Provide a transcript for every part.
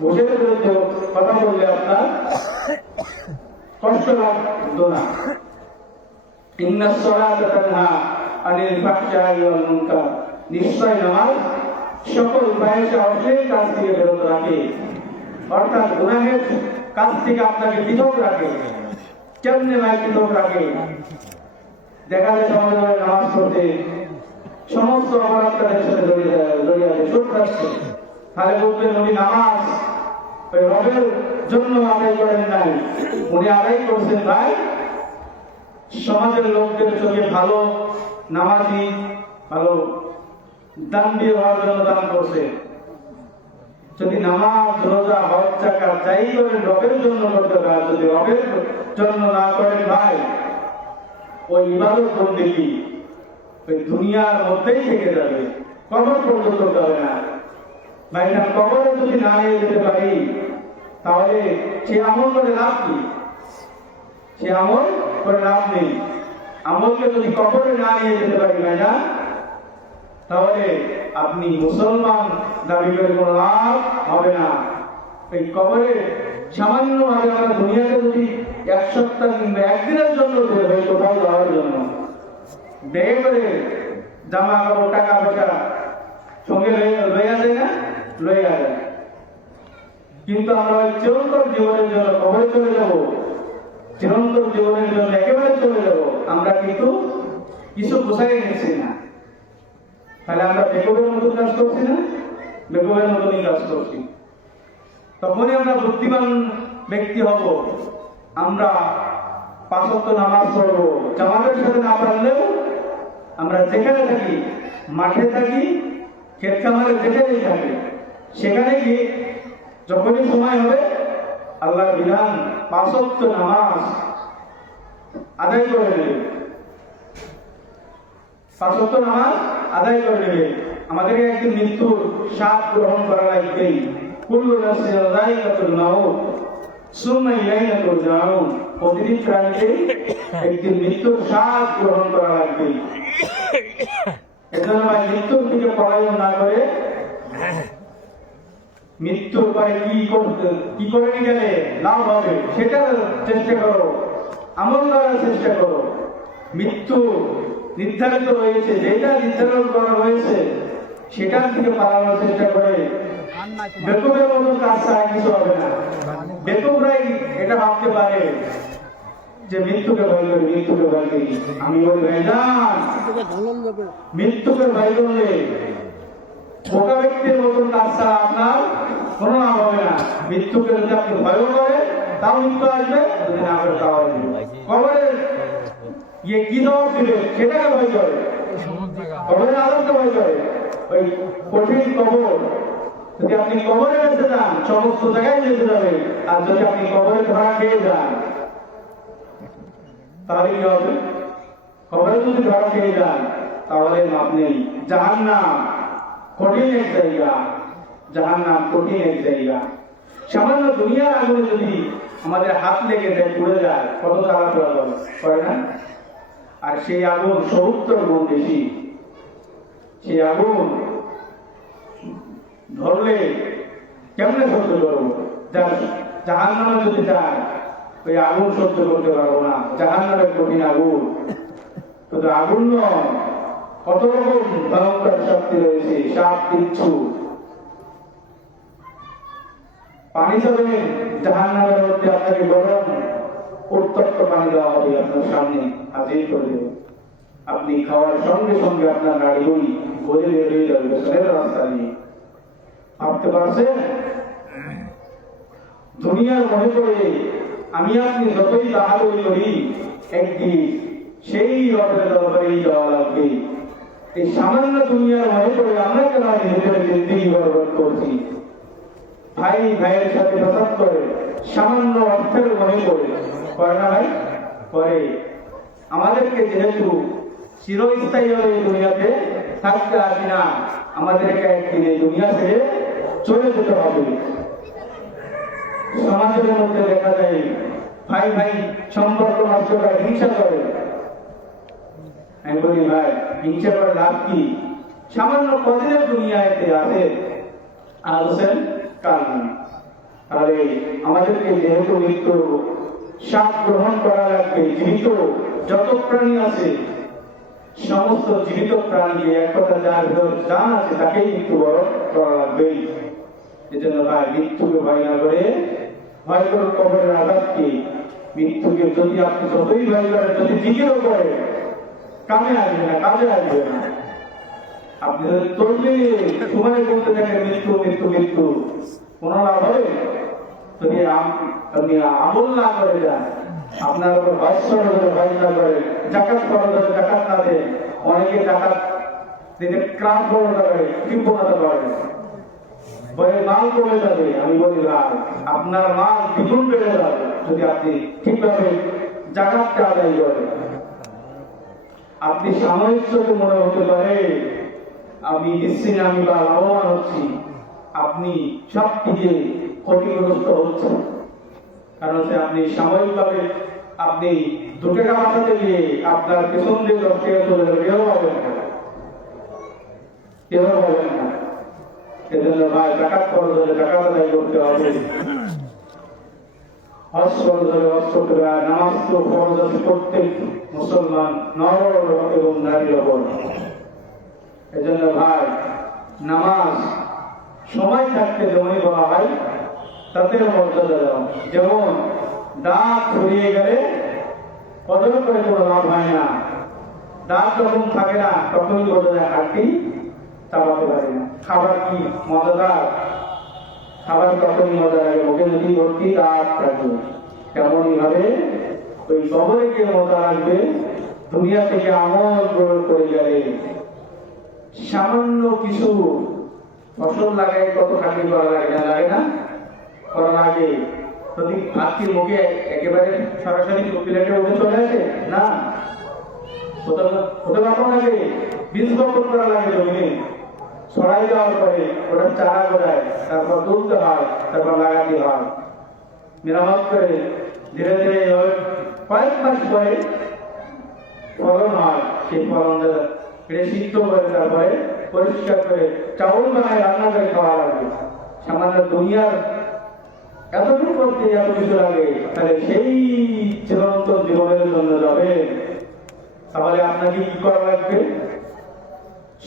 ঘুষের বিরুদ্ধে কথা বললে আপনার কষ্ট লাগতো না নিশ্চয় নামাজ সকল ফাহিশা অশ্লীল কাজ থেকে বিরত রাখে অর্থাৎ কাজ থেকে আপনাকে পৃথক রাখে কেমনে পৃথক রাখে দেখা যায় নামাজ পড়তে সমস্ত অপরাধ তাদের সাথে জড়িয়ে জড়িয়ে আছে। তাহলে বলবেন উনি নামাজ ওই রবের জন্য আদায় করেন নাই। উনি আদায় করছেন ভাই, সমাজের লোকদের চোখে ভালো নামাজি, ভালো দান দিয়ে হওয়ার জন্য দান করছে। যদি নামাজ, রোজা, হজ চাকা যাই করেন, রবের জন্য করতে পারে যদি রবের জন্য না করেন ভাই, ওই ইবাদত বন্দেগি ওই দুনিয়ার মধ্যেই থেকে যাবে। কবর পর্যন্ত যাবে না। ভাই না কবরে যদি না যেতে পারি তাহলে সে আমল করে লাভ কি সে আমল করে লাভ নেই। আমলকে যদি কবরে না নিয়ে যেতে পারি না তাহলে আপনি মুসলমান দাবি করে কোনো লাভ হবে না। এই কবরে সামান্য ভাবে আমরা দুনিয়াতে যদি এক সপ্তাহ কিংবা একদিনের জন্য কোথাও যাওয়ার জন্য? বেগে করে জামা কাপড়, টাকা পয়সা সঙ্গে লইয়া যায় না? লয়ে যায় কিন্তু আমরা চিরন্তর জীবনের জন্য কবরে চলে যাব। চিরন্তর জীবনের জন্য একেবারে চলে যাব। আমরা কিন্তু কিছু বোঝাই নিচ্ছি না। তাহলে আমরা বেকুবের মতো কাজ করছি না? বেকুবের মতনই কাজ করছি। তখনই আমরা বুদ্ধিমান ব্যক্তি হব। আমরা পাঁচত্ব নামাজ পড়ব। জামাতের সাথে না পারলেও আমরা যেখানে থাকি, মাঠে থাকি ক্ষেত খামারে যেখানেই থাকি, সেখানে গিয়ে যখনই সময় হবে, আল্লাহর বিধান পাঁচত্ব নামাজ আদায় করে নেবে। পাঁচত্ব নামাজ আদায় করে নেবে। আমাদেরকে একদিন মৃত্যুর স্বাদ গ্রহণ করা লাগবেই কুল্লু নাফসিন যায়িকাতুল মাউত সুম্মা ইলাইনা মৃত্যুর স্বাদ গ্রহণ করা লাগবে এজন্য মৃত্যুর দিকে পলায়ন না করে মৃত্যুর পরে কি করতে কি করে গেলে? লাভ হবে সেটা চেষ্টা করো। আমল করার চেষ্টা করো। মৃত্যু নির্ধারিত রয়েছে, যেটা নির্ধারণ করা হয়েছে সেটার দিকে পালানোর চেষ্টা করে। বেকুবের মতো কাজ ছাড়া কিছু হবে না। বেকুবরাই এটা ভাবতে পারে যে মৃত্যুকে ভয় করি, মৃত্যুকে ভয় করি। আমি বলি ভাই না মৃত্যুকে ভয় করলে বোকা ব্যক্তির মতন কাজ ছাড়া আপনার কোনো হবে না মৃত্যুকে যদি আপনি ভয় করেন তাও মৃত্যু আসবে যদি না করে তাও আসবে গিয়ে কি সেটাকে ভয় করে। ভয় করে। ওই কঠিন কবর। যদি আপনি কবরে বেঁচে যান, সমস্ত জায়গায় যেতে আর যদি আপনি কবরে ধরা খেয়ে যান, তাহলে কি হবে? কবরে যদি ধরা খেয়ে যান, তাহলে লাভ নেই। জাহান নাম কঠিন এক জায়গা। জাহান নাম কঠিন এক জায়গা। সামান্য দুনিয়ার আগুনে যদি আমাদের হাত লেগে যায়, পুড়ে যায়, কত তারা করা যাবে? না? আর সেই আগুন সত্তর গুণ বেশি। সেই আগুন ধরলে কেমনে সহ্য করব? জাহান নামে যদি যায়, ওই আগুন সহ্য করতে পারব না। জাহান নামের কঠিন আগুন। শুধু আগুন নয়, কত রকম ভয়ঙ্কর শক্তি রয়েছে, সাপ, কিচ্ছু। পানি যাবে জাহান মধ্যে আপনাকে গরম উত্তপ্ত পানি দেওয়া হবে আপনার সামনে হাজির করে। দেবে আপনি খাওয়ার সঙ্গে সঙ্গে আপনার গাড়িগুলি গলে বের যাবে রাস্তা দিয়ে। ভাবতে দুনিয়ার মনে করে আমি আপনি যতই তাহাবই করি, একদিন সেই যাওয়া লাগবে। এই সামান্য দুনিয়ার মনে করে আমরা কেন নিজেদের বরবাদ করছি? ভাই, ভাইয়ের সাথে প্রসাদ করে, সামান্য অর্থের মনে করে করে না ভাই? করে আমাদেরকে যেহেতু চিরস্থায়ী এই দুনিয়াতে থাকতে আসি না, আমাদেরকে একদিন এই দুনিয়া চলে যেতে হবে। সমাজের মধ্যে দেখা যায়, ভাই ভাই, সম্পর্ক নষ্ট করে, হিংসা করে। আমি বলি, ভাই, হিংসা করে লাভ কি? সামান্য কদিনের দুনিয়াতে আছে। আর হোসেন? তাহলে আমাদেরকে যেহেতু শ্বাস গ্রহণ করা লাগবে, জীবিত যত প্রাণী আছে, সমস্ত জীবিত এক কথা যার আছে তাকেই মৃত্যু বরণ করা এজন্য ভাই, মৃত্যুকে ভয় না করে, ভয় কবরের আঘাতকে মৃত্যুকে যদি আপনি যতই ভয় করেন, যদি করেন কামে আসবে না, কাজে আসবে না। আপনি যদি সময় বলতে থাকেন, মৃত্যু মৃত্যু মৃত্যু। কোনো লাভ হবে? যদি আমল না করে যান আপনার উপর না করে, জাকাত ধরে জাকাত না দেন অনেকে জাকাত দিতে ক্রাস বড় করে কৃপণতা করে বলে মাল কমে যাবে, আমি বলি আপনার মাল দ্বিগুণ বেড়ে যাবে যদি আপনি ঠিকভাবে জাকাতটা আদায় করেন। আপনি মনে হতে পারে, আমি দিচ্ছি না আমি লাভবান হচ্ছি। আপনি সব দিকে ক্ষতিগ্রস্ত হচ্ছেন। কারণ হচ্ছে আপনি সাময়িকভাবে আপনি দু টাকা বাঁচাতে গিয়ে আপনার পেছন দিয়ে দশ টাকা চলে যাবে, কেউ পাবেন না। কেউ পাবেন না। এজন্য ভাই খরচ হলে আদায় করতে হবে। আছে প্রত্যেক মুসলমান নর এবং এজন্য ভাই, নামাজ সময় থাকতে যেমনই বলা হয় তাতে মর্যাদা দাও। যেমন দাঁত ফুরিয়ে গেলে কদর করে কোনো লাভ হয় না। দাঁত যখন থাকে না তখনই বোঝা যায় হাড্ডি চাপাতে পারে না। খাবার কি মজাদার খাবার তখনই মজা লাগে, মুখে যদি ভর্তি দাঁত থাকে। তেমনই ভাবে ওই কবরে গিয়ে মজা লাগবে দুনিয়া থেকে আমল গ্রহণ করে গেলে। সামান্য কিছু ফসল লাগাই, কত খাটি করা লাগে না লাগে না? করা লাগে যদি ভাতটি মুখে একেবারে সরাসরি প্লেটে উঠে চলে আসে? না। কোথাও রাখা লাগে বীজ বপন করা লাগে জমিনে। ছড়াই দেওয়ার পরে ওটা চারা গোড়ায় তারপর তুলতে হয়, তারপর লাগাতে হয়। মেরামত করে ধীরে ধীরে কয়েক মাস পরে ফলন হয়। সেই ফলনটা সিদ্ধ করে তারপরে পরিষ্কার করে চাউল বানায় রান্না করে খাওয়া লাগবে। সামান্য দুনিয়ার এতটুকু করতে এত কিছু লাগে, তাহলে সেই চিরন্তন জীবনের জন্য যাবে। তাহলে আপনাকে কি করা লাগবে?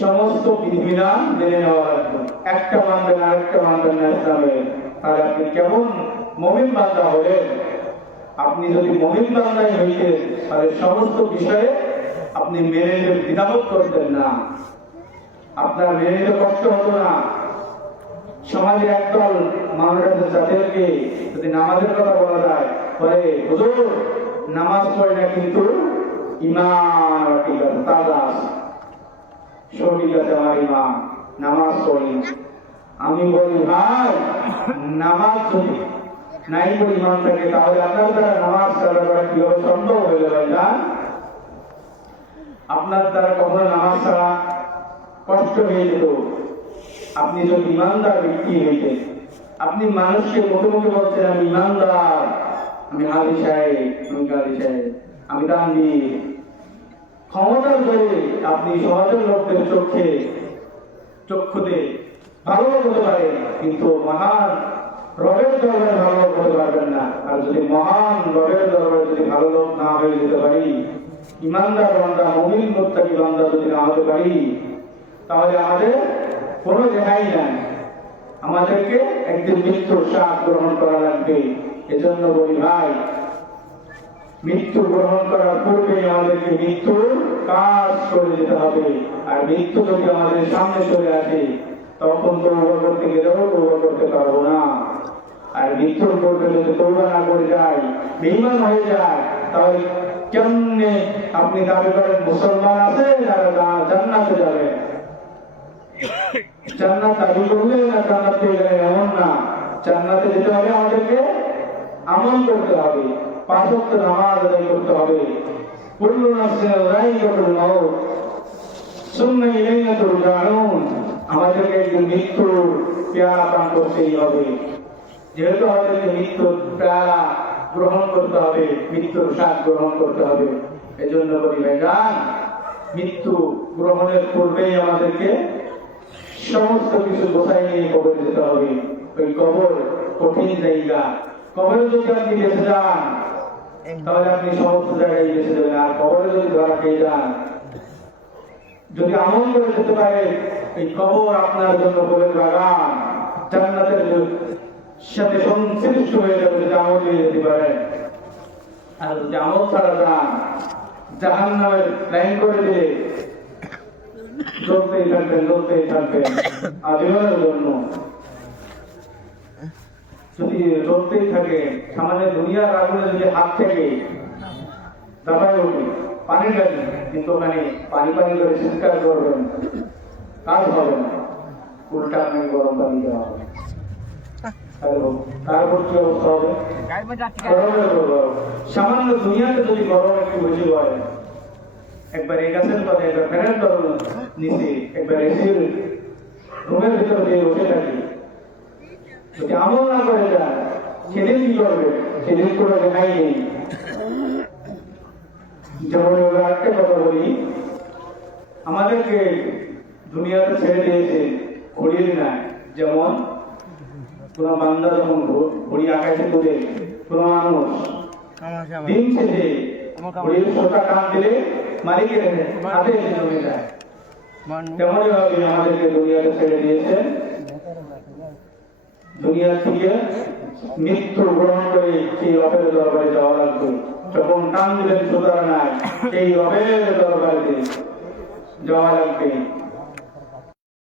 সমস্ত বিধিবিধান মেনে নেওয়া লাগবে। একটা মানবেন আরেকটা মানবেন না ইসলামে। তাহলে আপনি কেমন মমিন বান্দা হলেন আপনি যদি মমিন বান্দাই হইতেন তাহলে সমস্ত বিষয়ে আপনি মেনে দ্বিধাবোধ করতেন না। আপনার মেনে তো কষ্ট হতো না। সমাজে একদল মানুষ আছে যাদেরকে যদি নামাজের কথা বলা যায়, বলে, হুজুর, নামাজ পড়ে না কিন্তু ইমান তাজা সঠিক আছে আমার ইমান নামাজ পড়ি। আমি বলি, ভাই, নামাজ যদি নাই থাকে, তাহলে আপনার দ্বারা নামাজ কাজা করা কীভাবে সম্ভব হয়ে যাবে না আপনার দ্বারা কখনো নামাজ ছাড়া কষ্ট হয়ে যেত। আপনি যদি ইমানদার ব্যক্তি হইতেন, আপনি মানুষকে মুখে বলছেন আমি ইমানদার, আমি হাজি সাহেব, আমি গালি সাহেব, আমি দানবীর ক্ষমতার জোরে আপনি সমাজের লোকদের চোখে, চক্ষুতে ভালো হতে পারেন, কিন্তু মহান রবের দরবারে ভালো লোক হতে পারবেন না। আর যদি মহান রবের দরবারে যদি ভালো লোক না হয়ে যেতে পারি, ইমানদার বান্দা, মমিন মুত্তাকি বান্দা যদি না হতে পারি তাহলে আমাদের কোনো রেহাই নাই আমাদেরকে একদিন মৃত্যুর স্বাদ গ্রহণ করা লাগবে। এজন্য বলি ভাই, মৃত্যু গ্রহণ করার পূর্বে আমাদেরকে মৃত্যুর কাজ করে যেতে হবে। আর মৃত্যু যদি আমাদের সামনে চলে আসে, তখন তৌবা করতে গেলেও তৌবা করতে পারব না। আর মৃত্যুর পূর্বে যদি তৌবা না করে যায় বেইমান হয়ে যায়, তাহলে কেমনে আপনি দাবি করেন, মুসলমান আছে যারা জান্নাতে যাবে? আমাদেরকে আমল করতে পান করতেই হবে। যেহেতু আমাদেরকে মৃত্যুর পেয়ারা গ্রহণ করতে হবে, মৃত্যুর স্বাদ গ্রহণ করতে হবে, এজন্য বলি ভাইজান, মৃত্যু গ্রহণের পূর্বেই আমাদেরকে সমস্ত কিছু গোছাই নিয়ে কবর যেতে হবে? ওই কবর কঠিন জায়গা। কবরে যদি আপনি বেঁচে যান, তাহলে আপনি সমস্ত জায়গায় বেঁচে যাবেন। আর কবরে যদি ধরা খেয়ে যান, যদি আমল করে যেতে পারে, এই কবর আপনার জন্য বলে বাগান। জান্নাতের সাথে সংশ্লিষ্ট হয়ে যাবে যদি আমল নিয়ে যেতে পারে। আর যদি আমল ছাড়া যান জাহান নামের লাইন করে চলতেই থাকবেন জন্য যদি থাকে, সামান্য যদি হাত থেকে, দাবায় উঠে পানি কিন্তু ওখানে পানি পানি করে চিৎকার করবেন, কাজ হবে না। উল্টা আপনাকে গরম পানি দেওয়া হবে। তারপর কি অবস্থা হবে। সামান্য দুনিয়াতে যদি গরম একটু বেশি হয় একবার এই গাছের কথা একবার ফ্যানের তরল নিচে একবার এসির রুমের ভিতরে দিয়ে বসে থাকি। যদি আমল না করে যায় সেদিন কি করবে? সেদিন কোনো নেই। যেমন একটা কথা বলি আমাদেরকে দুনিয়াতে ছেড়ে দিয়েছে ঘড়ির না যেমন কোন বান্দা যখন ঘ- ঘড়ি আকাশে তুলে কোন মানুষ দিন শেষে ঘড়ির সোটা টান দিলে মালিকের হাতে এসে জমে যায় তেমনই ভাবে আমাদেরকে দুনিয়াতে ছেড়ে দিয়েছে দুনিয়া থেকে মৃত্যু গ্রহণ করে সেই রবের দরবারে যাওয়া লাগবে যখন টান দিলেন সুতরাং নাই সেই রবের দরবারে যাওয়া লাগবে